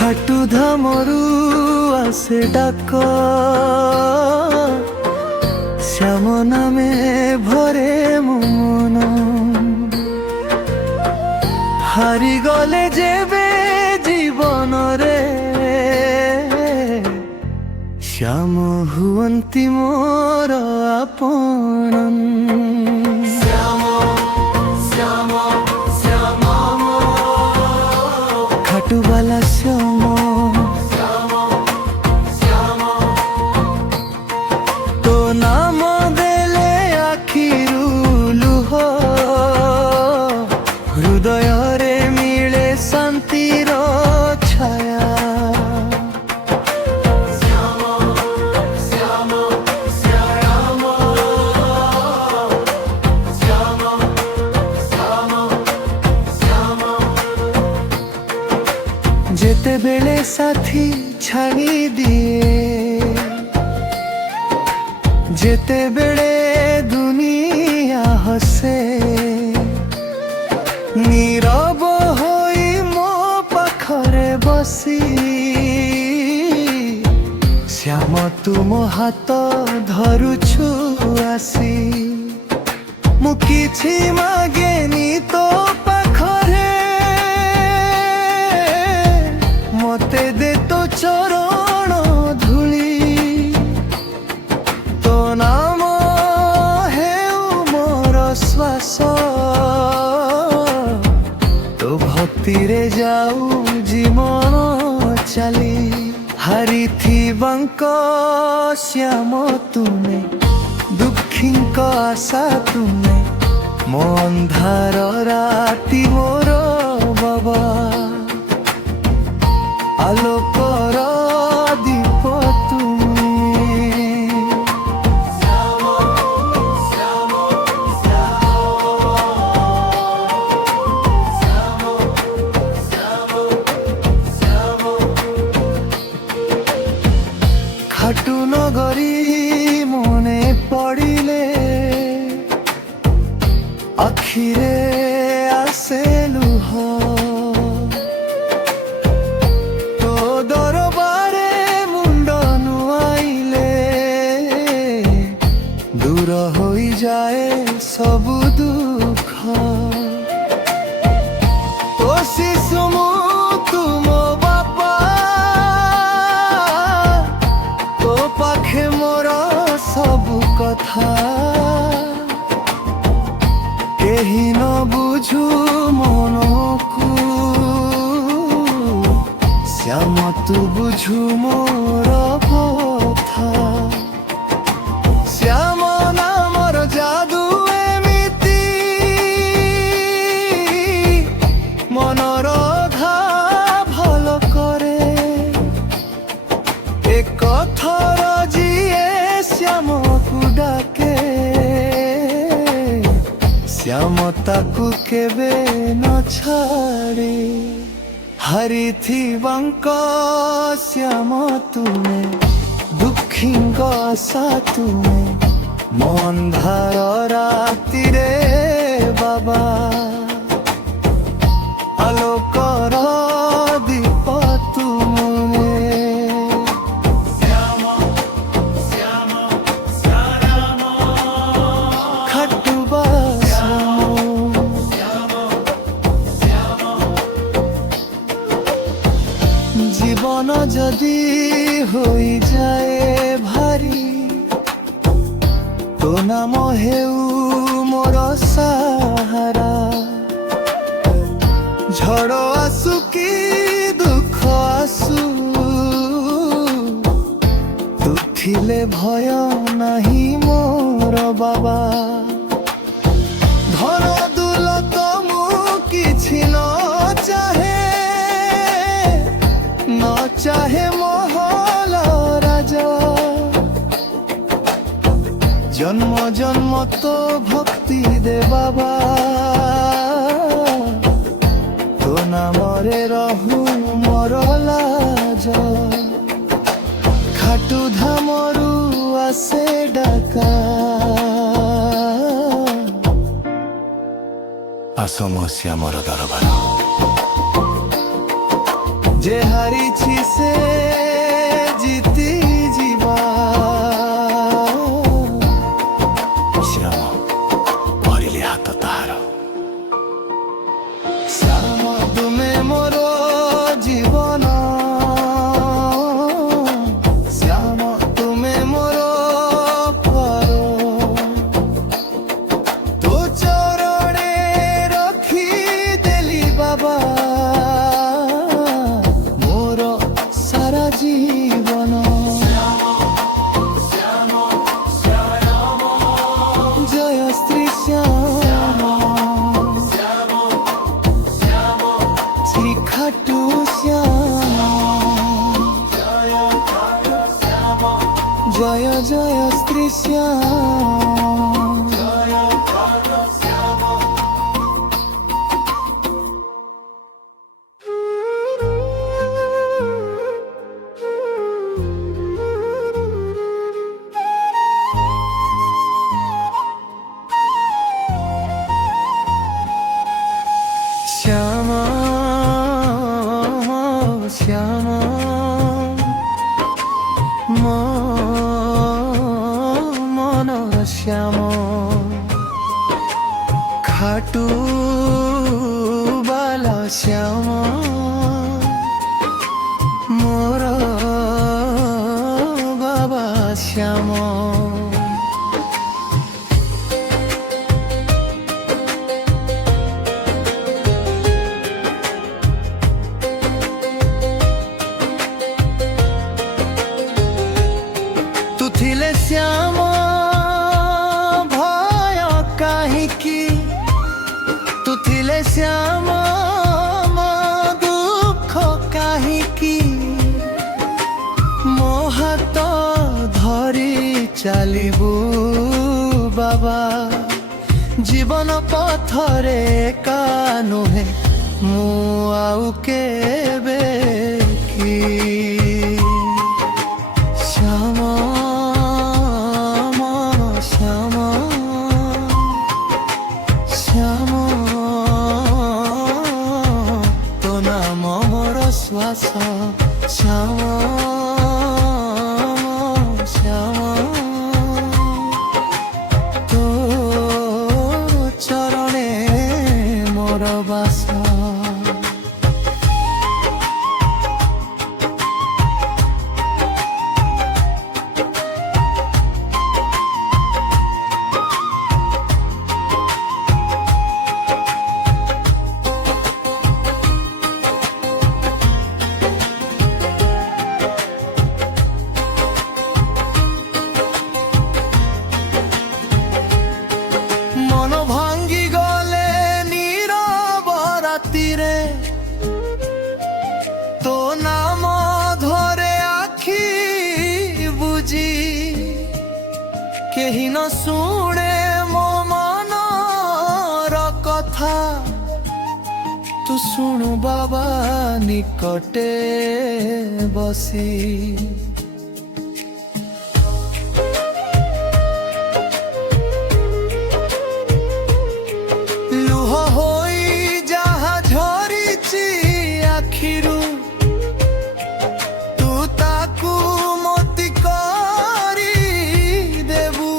খাটু ধামরু আসে ডাক, শ্যাম নামে ভরে মন। হারি গলে যেবে জীবনরে, শ্যাম হুয়ন্তি মোর আপন। খাটুবালা শ্যাম, তো নাম দেলে আখিরু লুহ, হৃদୟରେ মিলে শান্তির ছায়া। যেতেবেলে সাথী ছাড়ি দিয়ে, যেতেবেলে দুনিয়া হসে, নীরব হই মো পাখরে বসি। শ্যাম তুম হাত ধরুছু আসি, মু কিছু মাগেনি তো পাখরে, মতে দে তো চরণ ধূলি। তো নাম হেউ মোর শ্বাস, তো ভক্তিরে যাও জীবন চালি। হারিথিবাঙ্ক শ্যাম তুমে, দুঃখীঙ্ক আশা তুমে, ମୋ ଅନ୍ଧାର ରାତି ମୋର ବାବା। আলোকর দীপ তুমি, খাটু নগরী মনে পড়িলে, আখিরে আসে লুহ। তো দরবারে মুন্ড নুয়াইলে, দূর হই যায় সবু দুঃখ। ও শিশু মু তুম বাপা, তো পাখে মোর সবু কথা। কেহি ন বুঝু মনকু, শ্যাম তু বুঝু মোর কথা। শ্যাম নামর জাদু এমিতি, মনর ঘা ভাল করে। এ কথার যিয়ে শ্যামকু ডাকে, শ্যাম তাকু কেবে ন ছাড়ে। হারিথিবাঙ্ক শ্যাম তুমে, দুঃখীঙ্ক আশা তুমে, ମୋ ଅନ୍ଧାର ରାତିରେ ବାବା। ଆଲୋକର ଦୀପ ତୁମେ, ଖାଟୁବା জীবন যদি হই যায় ভারী, তো নাম হেউ মোর সাহারা। ঝড় আসু কি দুঃখ আসু, তু থিলে ভয় নাহি মোর বাবা। ধন দৌলত মু কিছু ন চাহে, ন চাহে মহল রাজা। জন্ম জন্ম তো ভক্তি দে বাবা, তো নামরে রহু মোর লাজ। খাটু ধামরু আসে ডাকা, আস ମୋ ଶ୍ୟାମର ଦରବାର। ଯେ ହାରିଛି ସେ ଜିତି ଯିବା। ଶ୍ୟାମ ଭରିଲେ ହାତ ତାହାର। ଶ୍ୟାମ ତୁମେ ମୋର ଜୀବନ, ଶ୍ୟାମ ତୁମେ ମୋର ପର। ତୋ ଚରଣେ ରଖିଦେଲି ବାବା ମୋର ସାରା ଜୀବନ। ଜୟ ଶ୍ରୀ ଶ୍ୟାମ, ଶ୍ରୀ ଖାଟୁ ଶ୍ୟାମ। ଜୟ ଜୟ ଶ୍ରୀ ଶ୍ୟାମ। শ্যাম শ্যাম মনর শ্যাম, খাটু বালা শ্যাম মোর বাবা শ্যাম। ତୁ ଥିଲେ ଶ୍ୟାମ ଭୟ କାହିଁକି, ତୁ ଥିଲେ ଶ୍ୟାମ ଦୁଃଖ କାହିଁକି। ମୋ ହାତ ଧରି ଚାଲିବୁ ବାବା ଜୀବନ ପଥରେ ଏକା ନୁହେଁ ମୁଁ ଆଉ କେବେ କି। ଶ୍ୟାମ ଶ୍ୟାମ ଶ୍ୟାମ ତୋ ନାମ ମୋର ଶ୍ୱାସ। ଶ୍ୟାମ ଶ୍ୟାମ ତୋ ଚରଣେ ମୋର ବାସ। মন ভাঙ্গি গলে নীরব রাতিরে, তো নাম ধরে আখি বুঝি। কেহি ন শুনে মো মনর কথা, তু শুণু বাবা নিকটে বসি। ଲୁହ ହୋଇ ଯାହା ଝରିଛି ଆଖିରୁ, ତୁ ତାକୁ ମୋତି କରି ଦେବୁ।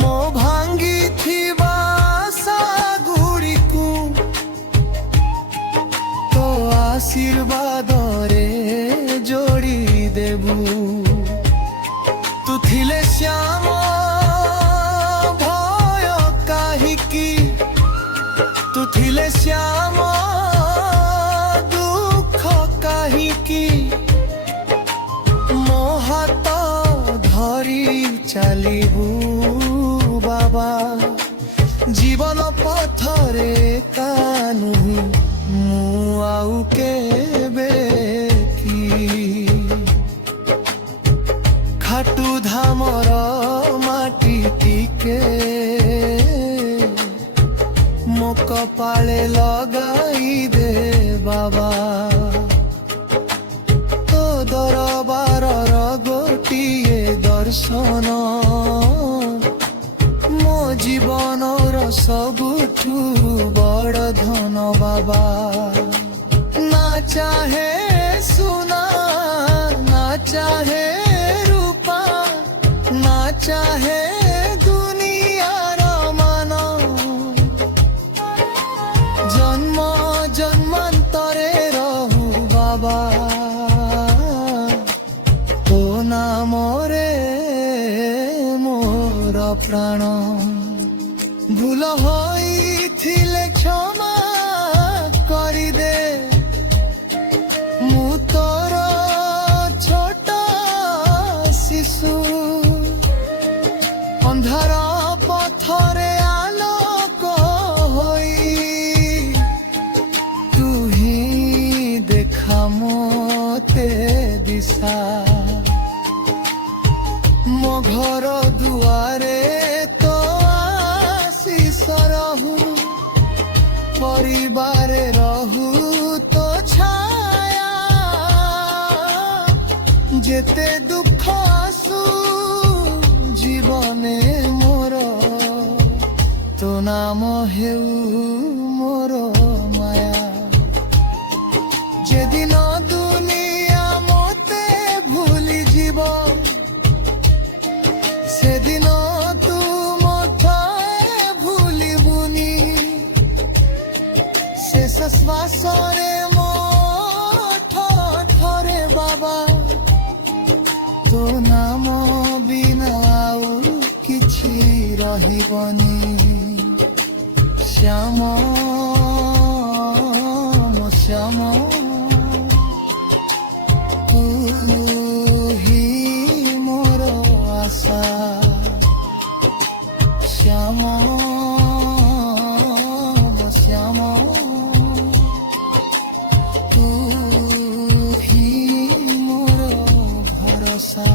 ମୋ ଭାଙ୍ଗିଥିବା ଆଶାଗୁଡ଼ିକୁ ତୋ ଆଶୀର୍ବାଦରେ ଯୋଡ଼ି ଦେବୁ। ତୁ ଥିଲେ ଶ୍ୟାମ ତୁ ଥିଲେ ଶ୍ୟାମ ଦୁଃଖ କାହିଁକି। ମୋ ହାତ ଧରି ଚାଲିବୁ ବାବା ଜୀବନ ପଥରେ ଏକା ନୁହେଁ ମୁଁ ଆଉ କେବେ କି। ଖାଟୁ ଧାମର ମାଟି ଟିକେ ମୋ କପାଳେ ଲଗାଇ ଦେ ବାବା। ତୋ ଦରବାରର ଗୋଟିଏ ଦର୍ଶନ ମୋ ଜୀବନର ସବୁଠୁ ବଡ଼ ଧନ ବାବା। चाहे सोना, ना चाहे रूपा, ना चाहे दुनियार मान, जन्म जन्मांतरे रहू बाबा तो नामरे मोर प्राण। भूल होइथिले क्षमा करि दे, मु तोर छोट शिशु, अंधार पथरे आलोक होई, तू ही देखा मोते दिशा। मो घर दुआरे तो आशीष रहू, परिवार रहू तो छाया, जेते दुख आसू जीवने मोर, तो नाम हेउ मोर माया। जेदिन दुनिया मोते भूली जीव, सेदिन तू मथे भूलिबुनी, शेष श्वासरे मोठ थरे बाबा तो नाम बिना आउ किछि रहिबनी। श्याम मो श्याम, तू ही मोर आशा। श्याम मो श्याम, तू ही मोर भरोसा।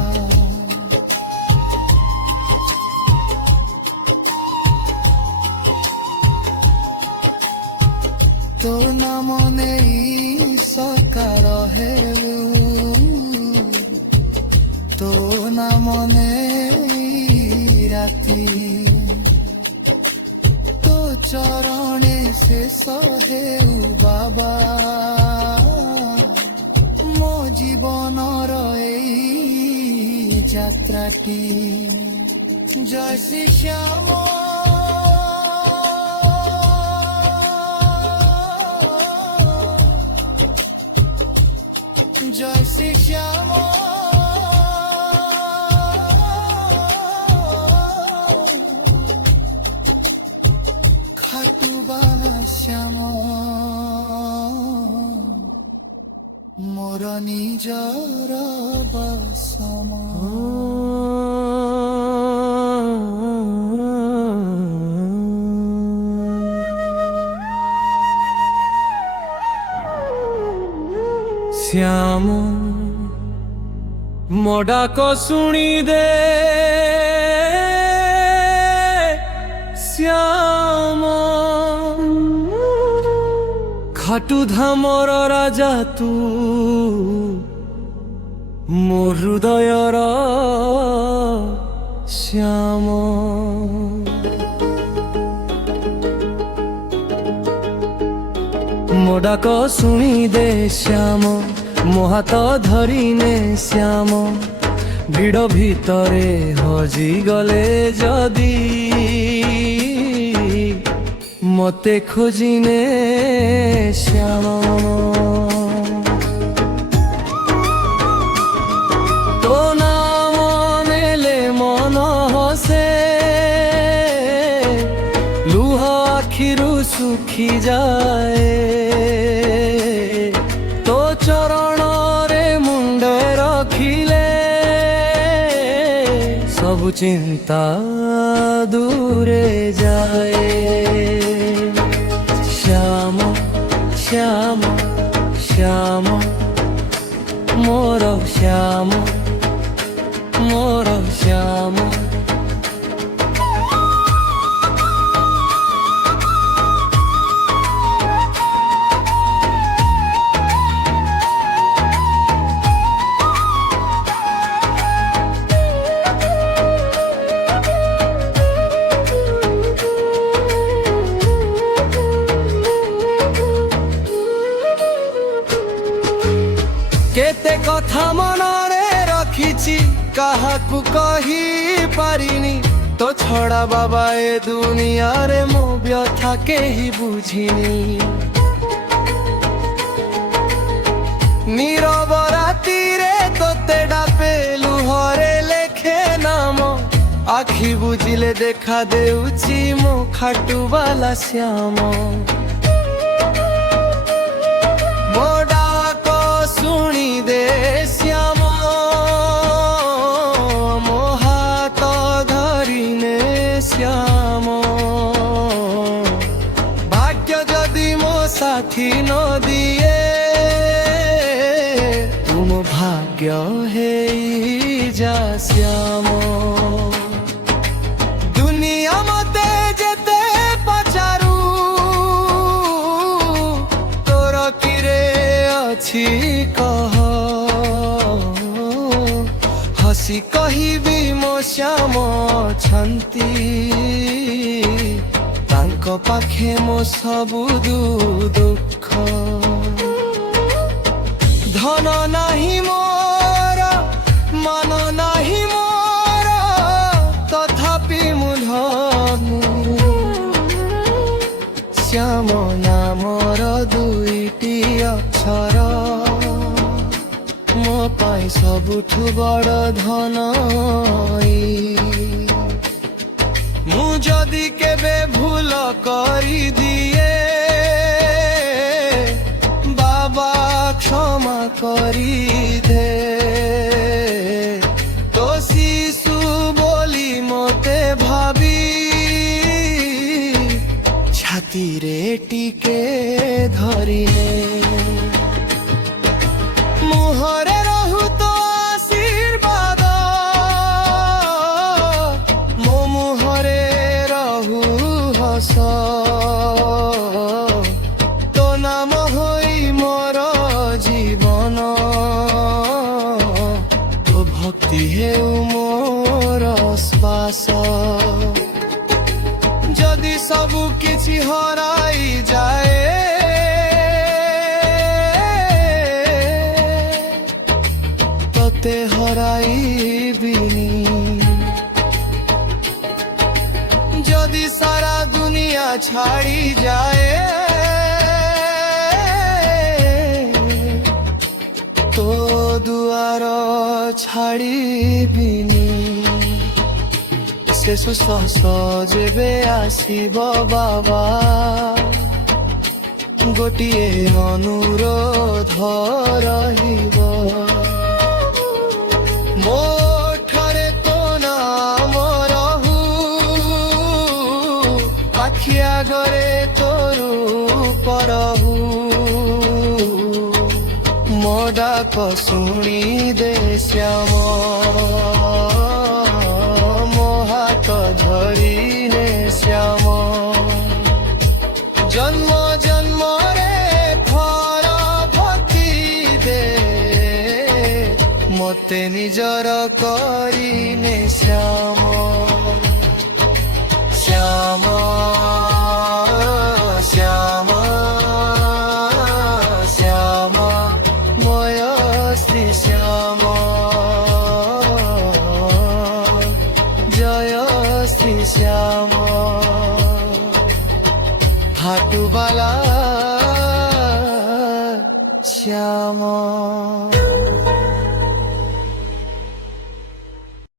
तो नाम नेई सकाळ हेउ, तो नाम नेई राति, तो चरणे शेष हेउ बाबा मो जीवनर एई যাত্রাটি। जय श्री श्याम, जय श्री श्याम, खाटुबा श्याम मोर निजर बसम। श्याम मो डाक शुणी दे, श्याम खाटू धामर राजा तू, मो हृदयर श्याम। मो डाक शुणी दे श्याम, मो हाथ धरिने श्याम, ভিড় ভিতরে হজি গলে যদি মতে খোঁজিনে শ্যাম। তো নাম নেলে মন হসে, লুহ আখিরু শুখি যায়, তো চরণরে মুন্ডে রখিলে सबु चिंता दूरे जाए। श्याम श्याम श्याम मोर श्याम, मोर श्याम। କେତେ କଥା ମନରେ ରଖିଛି କାହାକୁ କହି ପାରିନି ତୋ ଛଡ଼ା ବାବା ଏ ଦୁନିଆରେ ମୋ ବ୍ୟଥା କେହି ବୁଝିନି নীরব রাতিরে তোতে ডাপে লুহরে লেখে নাম আখি বুঝিলে দেখা দেউছি মো খাটুবালা শ্যাম মো ডাক শুনি দে শ্যাম মো হাত ধরিনে শ্যাম ভাগ্য যদি মো সাথী ন দিয়ে ভাগ্য হেই যা শ্যাম দুনিয়া মতে যেতে পচারু তোর কিরে অছি কহ হসি কহিবি মো শ্যাম অছন্তি তাঙ্ক পাখে মো সবু দুঃখ ধন নাহি মোর মান নাহি মোর তথাপি মু ধনু শ্যাম নামর দুইটি অক্ষর ମୋ ପାଇଁ ସବୁଠୁ ବଡ଼ ଧନ ମୁଁ ଯଦି କେବେ ଭୁଲ କରିଦିଏ বাবা ক্ষমা করি দে তো শিশু বলি মতে ভাবি ছাতিরে টিকে ধরিনে মুহরে রহু তো আশীর্বাদ ମୋ মুহরে রহু হস তো নাম হই মোর জীবন তো ভক্তি হেউ মোর শ্বাস যদি সবু কিছু হরাই যায় তোতে হরাইবিনি যদি সারা দুনিয়া ছাড়ি যায় তো দুয়ার ছাড়িবিনি শেষ শস যেবে আসিব বাবা গোটিয়ে অনুরোধ রহিব ମୋ ଠାରେ ତୋ ନାମ ରହୁ ଆଖି ଆଗରେ ତୋ ରୂପ ରହୁ ମୋ ଡାକ ଶୁଣି ଦେ ଶ୍ୟାମ ମୋ ହାତ ଧରିନେ ଶ୍ୟାମ ଜନ୍ମ ଜନ୍ମରେ ଫଳ ଭକ୍ତି ଦେ মতে নিজর করিনে শ্যাম শ্যাম শ্যাম শ্যাম ময় শ্রী শ্যাম জয় শ্রী শ্যাম হাটুবালা শ্যাম